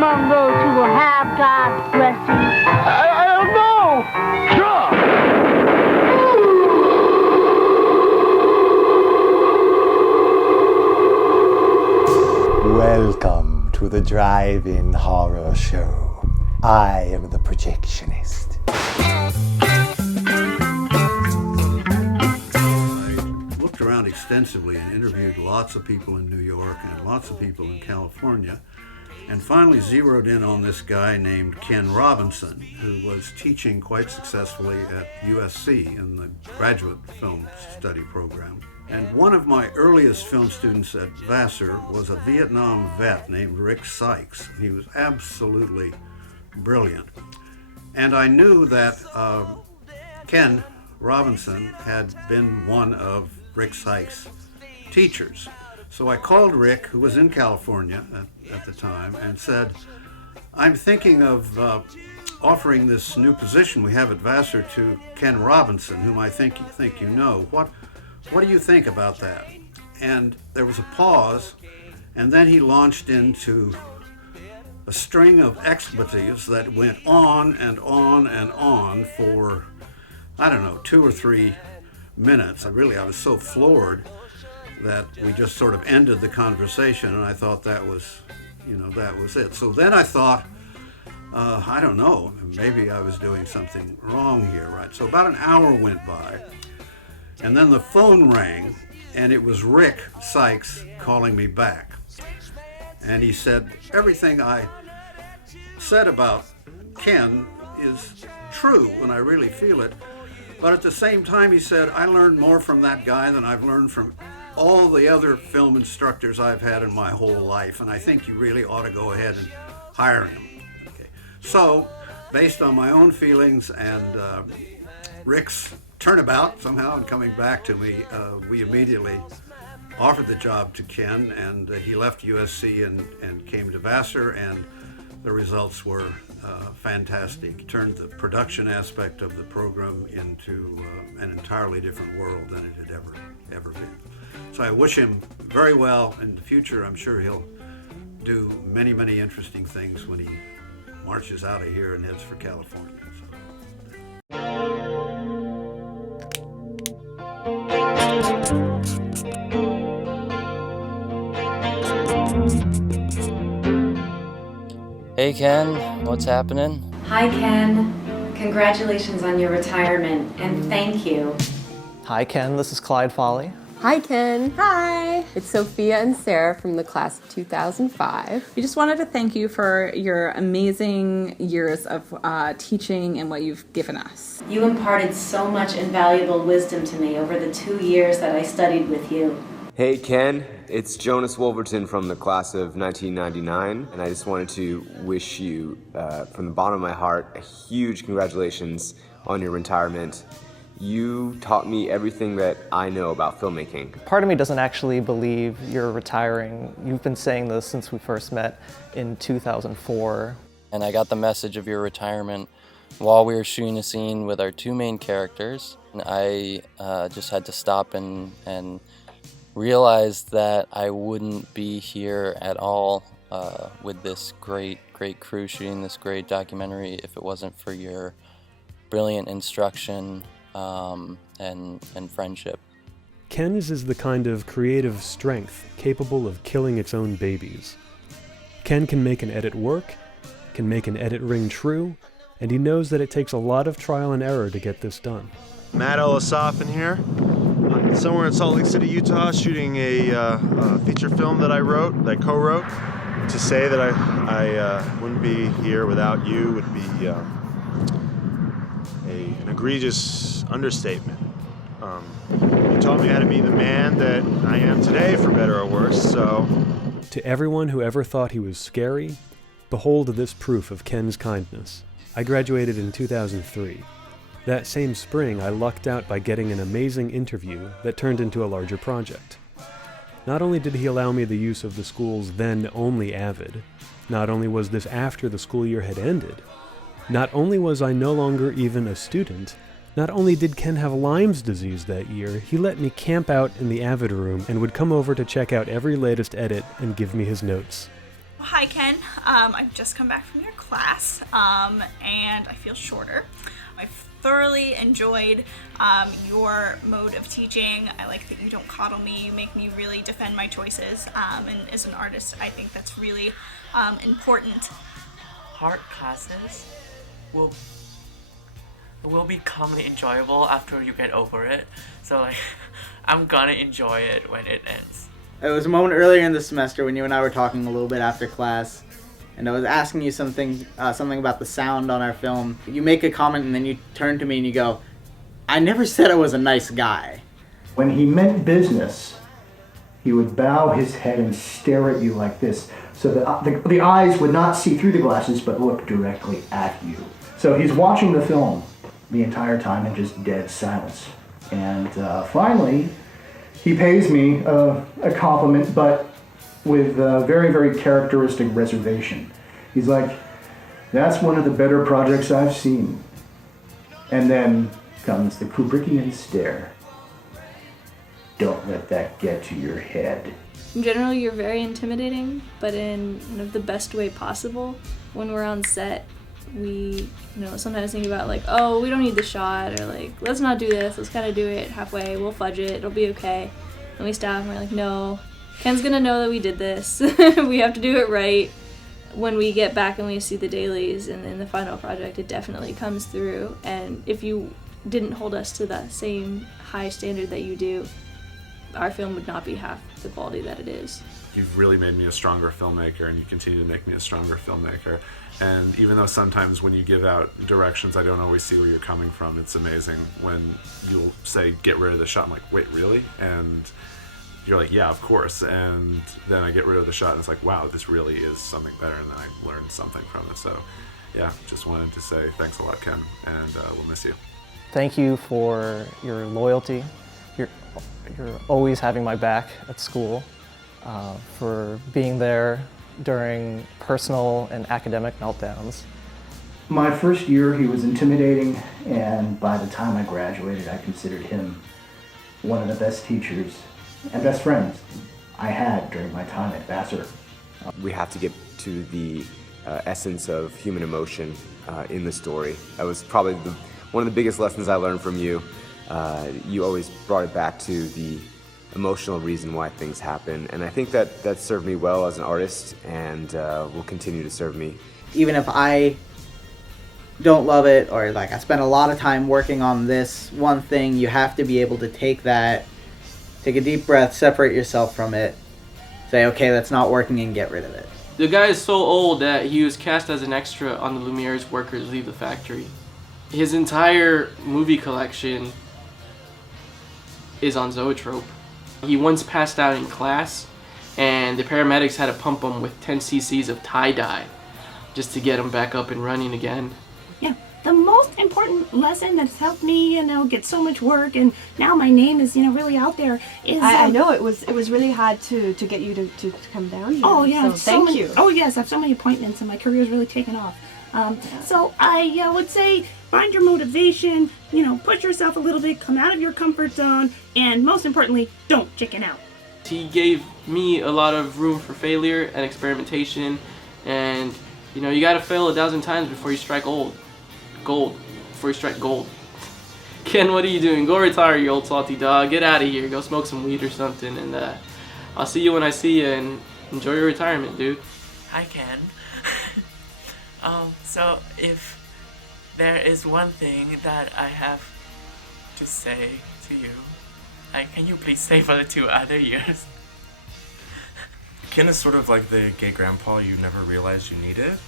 among those who will have God's blessing? I don't know. Sure. Welcome to the Drive-In Horror Show. I am the projectionist. I looked around extensively and interviewed lots of people in New York and lots of people in California, and finally zeroed in on this guy named Ken Robinson, who was teaching quite successfully at USC in the graduate film study program. And one of my earliest film students at Vassar was a Vietnam vet named Rick Sykes. He was absolutely brilliant. And I knew that Ken Robinson had been one of Rick Sykes' teachers. So I called Rick, who was in California at the time, and said, I'm thinking of offering this new position we have at Vassar to Ken Robinson, whom I think you know. What do you think about that? And there was a pause, and then he launched into a string of expletives that went on and on and on for, I don't know, 2 or 3 minutes. I was so floored that we just sort of ended the conversation, and I thought that was it. So then I thought, I don't know, maybe I was doing something wrong here, right? So about an hour went by, and then the phone rang, and it was Rick Sykes calling me back. And he said, everything I said about Ken is true, and I really feel it. But at the same time, he said, I learned more from that guy than I've learned from all the other film instructors I've had in my whole life, and I think you really ought to go ahead and hire him. Okay. So, based on my own feelings and Rick's turnabout somehow and coming back to me, we immediately offered the job to Ken, and he left USC and came to Vassar, and the results were fantastic. He turned the production aspect of the program into an entirely different world than it had ever been. So I wish him very well in the future. I'm sure he'll do many, many interesting things when he marches out of here and heads for California. Hey Ken, what's happening? Hi Ken, congratulations on your retirement and thank you. Hi Ken, this is Clyde Foley. Hi Ken. Hi. It's Sophia and Sarah from the class of 2005. We just wanted to thank you for your amazing years of teaching and what you've given us. You imparted so much invaluable wisdom to me over the 2 years that I studied with you. Hey Ken, it's Jonas Wolverton from the class of 1999, and I just wanted to wish you, from the bottom of my heart, a huge congratulations on your retirement. You taught me everything that I know about filmmaking. Part of me doesn't actually believe you're retiring. You've been saying this since we first met in 2004. And I got the message of your retirement while we were shooting a scene with our 2 main characters. And I just had to stop and realize that I wouldn't be here at all with this great crew shooting this great documentary if it wasn't for your brilliant instruction and friendship. Ken's is the kind of creative strength capable of killing its own babies. Ken can make an edit work, can make an edit ring true, and he knows that it takes a lot of trial and error to get this done. Matt Elisofin here. I'm somewhere in Salt Lake City, Utah, shooting a feature film that I co-wrote. To say that I wouldn't be here without you would be an egregious understatement. You taught me how to be the man that I am today, for better or worse, so... To everyone who ever thought he was scary, behold this proof of Ken's kindness. I graduated in 2003. That same spring, I lucked out by getting an amazing interview that turned into a larger project. Not only did he allow me the use of the school's then only Avid, not only was this after the school year had ended, not only was I no longer even a student, not only did Ken have Lyme's disease that year, he let me camp out in the Avid room and would come over to check out every latest edit and give me his notes. Hi Ken, I've just come back from your class, and I feel shorter. I've thoroughly enjoyed your mode of teaching. I like that you don't coddle me, you make me really defend my choices, and as an artist, I think that's really important. Art classes will become enjoyable after you get over it. So like, I'm gonna enjoy it when it ends. It was a moment earlier in the semester when you and I were talking a little bit after class, and I was asking you something about the sound on our film. You make a comment and then you turn to me and you go, "I never said I was a nice guy." When he meant business, he would bow his head and stare at you like this, so that the eyes would not see through the glasses but look directly at you. So he's watching the film the entire time in just dead silence. And finally, he pays me a compliment, but with a very, very characteristic reservation. He's like, "That's one of the better projects I've seen." And then comes the Kubrickian stare. Don't let that get to your head. In general, you're very intimidating, but in the best way possible. When we're on set, we sometimes think about like, oh, we don't need the shot, or like, let's not do this, let's kind of do it halfway, we'll fudge it, it'll be okay. And we stop and we're like, no, Ken's gonna know that we did this. We have to do it right. When we get back and we see the dailies and in the final project, it definitely comes through. And if you didn't hold us to that same high standard that you do, our film would not be half the quality that it is. You've really made me a stronger filmmaker, and you continue to make me a stronger filmmaker. And even though sometimes when you give out directions, I don't always see where you're coming from, it's amazing when you'll say, "Get rid of the shot." I'm like, "Wait, really?" And you're like, "Yeah, of course." And then I get rid of the shot and it's like, wow, this really is something better, and then I learned something from it. So yeah, just wanted to say thanks a lot, Ken, and we'll miss you. Thank you for your loyalty. You're always having my back at school, for being there during personal and academic meltdowns. My first year, he was intimidating, and by the time I graduated, I considered him one of the best teachers and best friends I had during my time at Vassar. We have to get to the essence of human emotion in the story. That was probably one of the biggest lessons I learned from you. You always brought it back to the emotional reason why things happen, and I think that served me well as an artist, and will continue to serve me. Even if I don't love it, or like I spent a lot of time working on this one thing, you have to be able to take a deep breath, separate yourself from it, say, okay, that's not working, and get rid of it. The guy is so old that he was cast as an extra on the Lumiere's Workers Leave the Factory. His entire movie collection is on zoetrope. He once passed out in class, and the paramedics had to pump him with 10 cc's of tie-dye just to get him back up and running again. Yeah, the most important lesson that's helped me, get so much work, and now my name is, really out there is... I know it was really hard to get you to come down here. Oh yeah, so thank you. Oh yes, I have so many appointments, and my career's really taken off. So I would say find your motivation, push yourself a little bit, come out of your comfort zone, and most importantly, don't chicken out. He gave me a lot of room for failure and experimentation, and you gotta fail 1,000 times before you strike gold. Before you strike gold. Ken, what are you doing? Go retire, you old salty dog. Get out of here. Go smoke some weed or something, and I'll see you when I see you, and enjoy your retirement, dude. Hi, Ken. So if there is one thing that I have to say to you, can you please stay for the 2 other years? Ken is sort of like the gay grandpa you never realized you needed.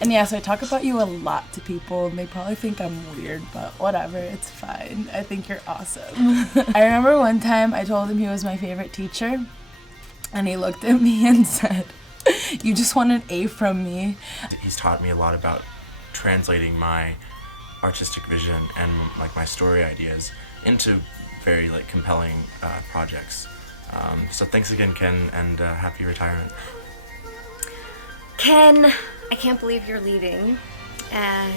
And yeah, so I talk about you a lot to people, and they probably think I'm weird, but whatever, it's fine. I think you're awesome. I remember one time I told him he was my favorite teacher, and he looked at me and said, "You just want an A from me." He's taught me a lot about translating my artistic vision and my story ideas into very compelling projects. So thanks again, Ken, and happy retirement. Ken, I can't believe you're leaving. I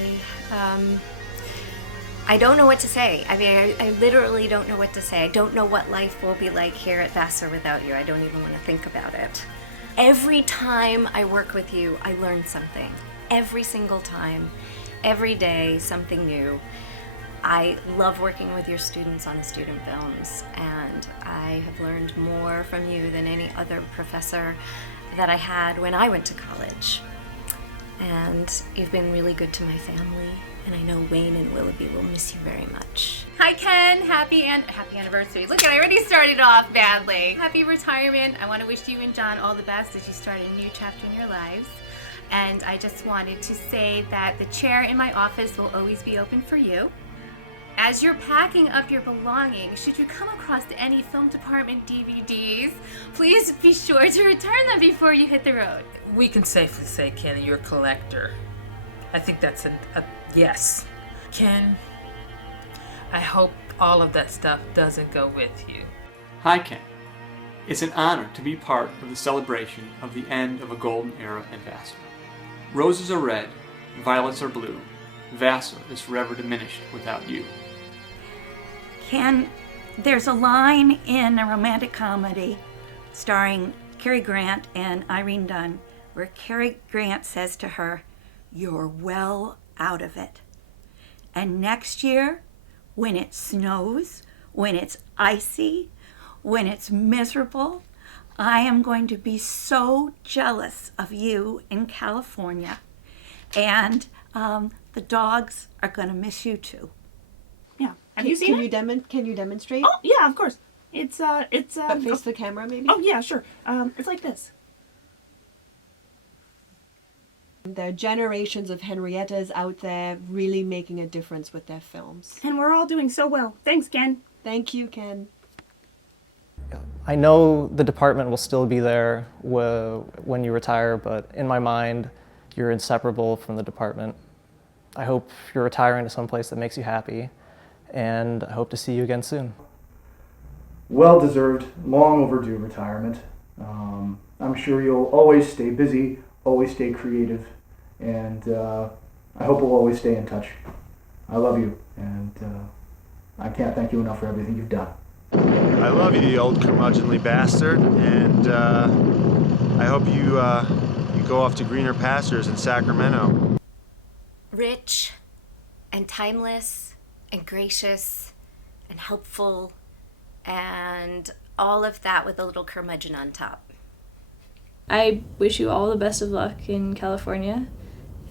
don't know what to say. I mean, I literally don't know what to say. I don't know what life will be like here at Vassar without you. I don't even want to think about it. Every time I work with you, I learn something. Every single time, every day, something new. I love working with your students on student films, and I have learned more from you than any other professor that I had when I went to college. And you've been really good to my family, and I know Wayne and Willoughby will miss you very much. Hi Ken, happy anniversary. Look, I already started off badly. Happy retirement. I want to wish you and John all the best as you start a new chapter in your lives. And I just wanted to say that the chair in my office will always be open for you. As you're packing up your belongings, should you come across any film department DVDs, please be sure to return them before you hit the road. We can safely say, Ken, you're a collector. I think that's a yes. Ken, I hope all of that stuff doesn't go with you. Hi, Ken. It's an honor to be part of the celebration of the end of a golden era at Vassar. Roses are red, violets are blue. Vassar is forever diminished without you. Ken, there's a line in a romantic comedy starring Cary Grant and Irene Dunn where Cary Grant says to her, "You're well out of it." And next year, when it snows, when it's icy, when it's miserable, I am going to be so jealous of you in California. And the dogs are going to miss you too. Yeah. Have you seen it? Can you demonstrate? Oh, yeah, of course. It's But face the camera, maybe? Oh, yeah, sure. It's like this. There are generations of Henriettas out there really making a difference with their films. And we're all doing so well. Thanks, Ken. Thank you, Ken. I know the department will still be there when you retire, but in my mind, you're inseparable from the department. I hope you're retiring to some place that makes you happy, and I hope to see you again soon. Well-deserved, long overdue retirement. I'm sure you'll always stay busy, always stay creative, and I hope we'll always stay in touch. I love you, and I can't thank you enough for everything you've done. I love you, you old curmudgeonly bastard, and I hope you go off to greener pastures in Sacramento. Rich and timeless and gracious and helpful and all of that with a little curmudgeon on top. I wish you all the best of luck in California,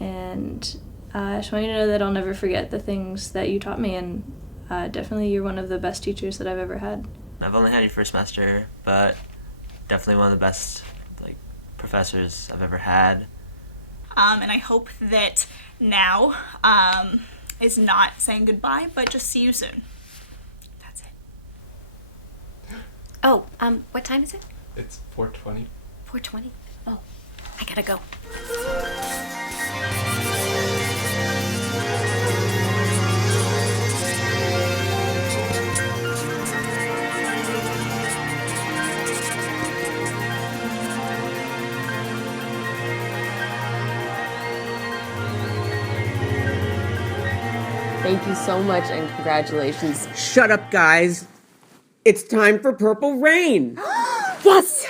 and I just want you to know that I'll never forget the things that you taught me, and definitely you're one of the best teachers that I've ever had. I've only had you for a semester, but definitely one of the best professors I've ever had. And I hope that now is not saying goodbye, but just see you soon. That's it. Oh, what time is it? It's 4:20. 4:20? Oh, I gotta go. Thank you so much and congratulations. Shut up, guys. It's time for Purple Rain. Yes!